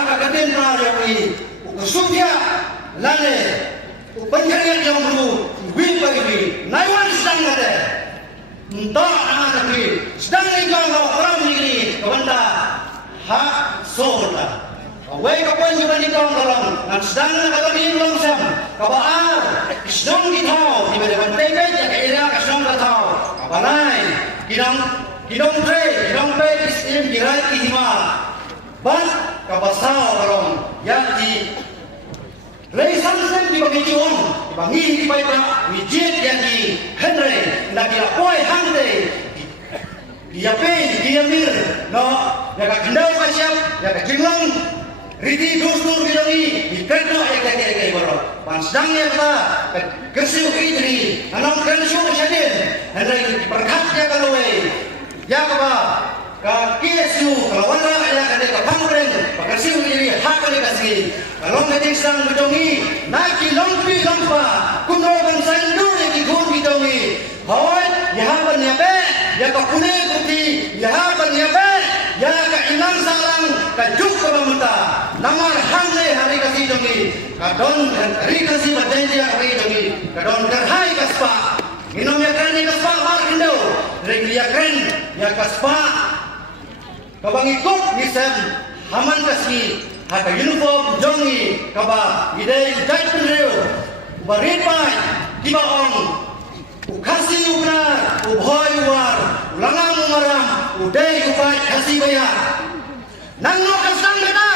haka katin na yawi ukusubya lale upanjarian yang dulu win bagi naiwan sedang ada entah anak tapi sedang ingkang orang ini kebenda hak sohla awai kapan juga ingkang orang dan sedang kalau ini langsam kabar sedang ditau di depan tega jaga ira sedang ditau kabalai kidong tre istim dirai hima ban kabasau orang yang di Leisan di bagi cium, bagi di baiklah, wijit yang di Henry, nak dia boy hande, dia pay, dia mir, no, yang gendau kasyap, yang jenglang, riti dustur bilangi, dikerno ek baru, pansdangnya kita, kersiu idri, anam kersiu masyadin, Henry berkatnya kalau ya apa? Kesu kalau wala ya kada ka pangren pakarsi uli hak kali kasih kalau ngeding sang bedongi naki lompi lompa kuno ban sandu di gun bidongi hoy ya ban ya be ya ka kune kuti ya ban ya be ya ka inang salang ka juk ka mamuta namar hangle hari kasih dongi kadon hari kasih badenja hari dongi kadon karhai kaspa minum ya kren kaspa mar indo ring ya kren ya kaspa kabang ikut nisem haman kasih haka uniform jongi kaba idai jai penreu baripai tiba ong ukasi ukna ubhoi war ulangang umaram udai upai kasih bayar nang no kasang kita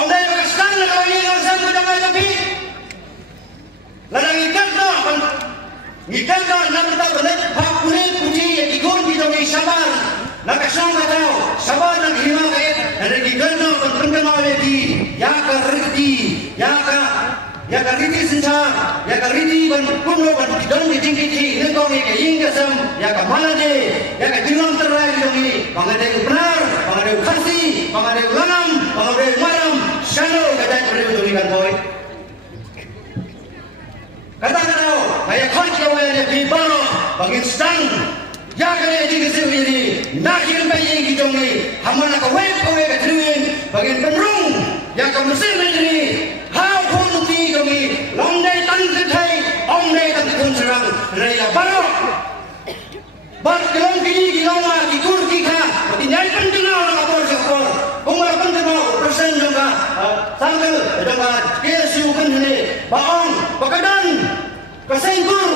ong dai kasang na kawin ang sang kudang ay gabi ladang ikat no nang kita benet hakunin puji ikut bidongi sabar nakasong kataw sabar ng hima kayat nagigano pagpagkamaw di yaka riti sinsa yaka riti ban kuno ban kidong dijingkiti nengkong ikayin kasam yaka malade yaka jinong terai bidongi pangade benar pangade kasi pangade lanam pangade maram shano kadang berdiri kan boy kata kataw kaya kau yang di balo bagi sedang ya kali ini kesini ini nakil bayi kita ni hamana kawai ketruin bagian penrung yang kemesin ini hal pun ti kami longdai tan ketai ongdai tan kunserang raya baru bar kelong kini kiloma kikur kika nyai pentingau nak apor sekor kumar pentingau persen juga sambil juga kesu penhene baong bakadan kesengkur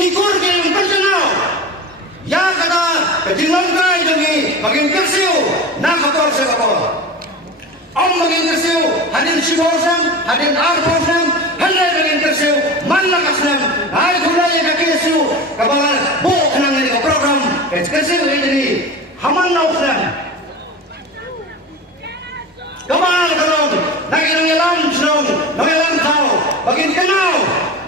kikur kini pentingau ya kata kejingan kai demi bagian kersiu nak kapor sekapor om bagian kersiu hadin sibosan hadin arbosan handai bagian kersiu mana kasnam ai gulai ka kersiu kabalan bu kenang ni program kersiu ini haman nausam kabalan kalong nak inang yalam senong nang yalam tau bagian kenal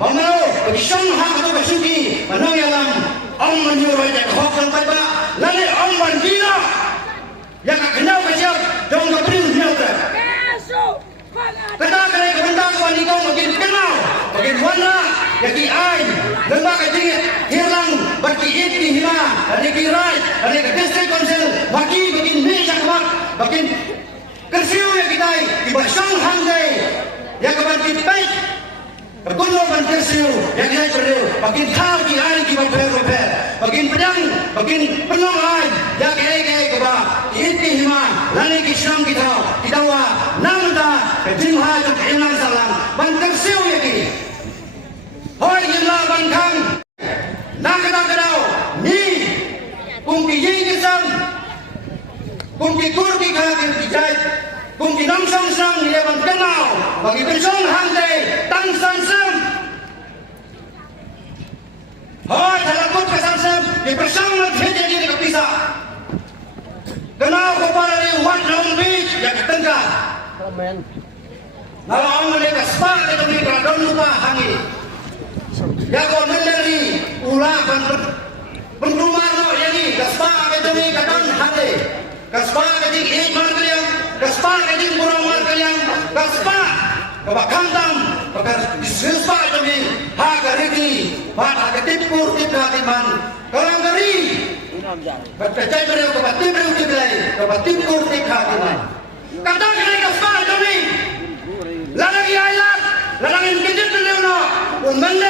bangau bagi syang hak atau basuki nang yalam ông menyuruh dia kau sampai ba, lalu ông bandila, yang kenal macam, dong kau beri dia tu. Kata kali kebentar kau ni kau makin kenal, makin warna, jadi ain, lembak kecil, hilang, bagi itu hilang, ada kirai, ada district council, bagi makin meja kebak, makin kersiu yang kita, di basang hangai, yang kebanti baik. Kuno ban kersiu yang dia perlu makin tahu di hari kita berber makin pedang makin penuh lain yang kaya keba ini hima lalu kisam kita wa namda kejimha yang keinan salam ban kersiu yaki hoi gila ban kang nak kadau ni kumpi ye kisam kumpi kurki kagir dijai kumpi nam sang ni ban kenal bagi pensong hantai tang sang hoi talakut ke sang di persang jadi di kepisah kenal kepada di One Long Beach yang ketengah kalau orang mereka sepak itu di radon lupa hangi ya kau mendari ulah penrumah no jadi sepak itu di kadang hangi sepak itu di ikman kalian sepak itu di burung kalian sepak Bapak kantam, bakal disespak demi harga riti, harga tipur timan, kalau ngeri, berpercaya beliau kepada timur tiblai, kepada tipur timan. Katakan Pembangunan